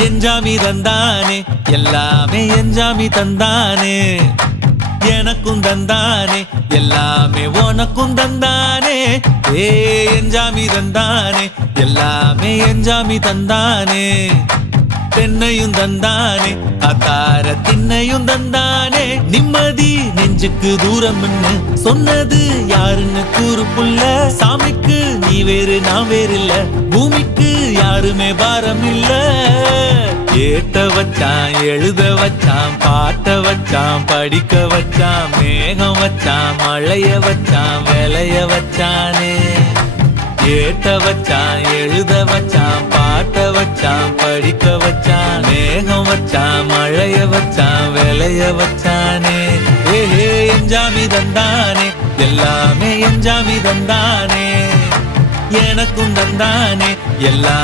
எஞ்சாமி தந்தானே எல்லாமே எஞ்சாமி தந்தானே எனக்கும் தந்தானே எல்லாமே உனக்கும் தந்தானே ஏ எஞ்சாமி தந்தானே எல்லாமே எஞ்சாமி தந்தானே தென்னையும் தந்தானே அத்தார திண்ணையும் தந்தானே நிம்மதி நெஞ்சுக்கு தூரம் சொன்னது யாருன்னு கூறு புள்ள சாமிக்கு நீ வேறு நான் வேறு இல்ல பூமிக்கு யாருமே பாரம் இல்ல ஏத்த வச்சான் எழுத வச்சான் பாட்ட வச்சான் படிக்க வச்சான் மேகம் வச்சான் மழைய வச்சான் விளைய வச்சானே ஏத்த வச்சான் எழுத வச்சான் பாட்ட வச்சான் படிக்க வச்சான் மேகம் வச்சான் மழைய வச்சான் விளைய வச்சானே ஏஹே எஞ்சாமி தந்தானே எல்லாமே எஞ்சாமி தந்தானே எனக்கும் தந்தானே எல்லாம்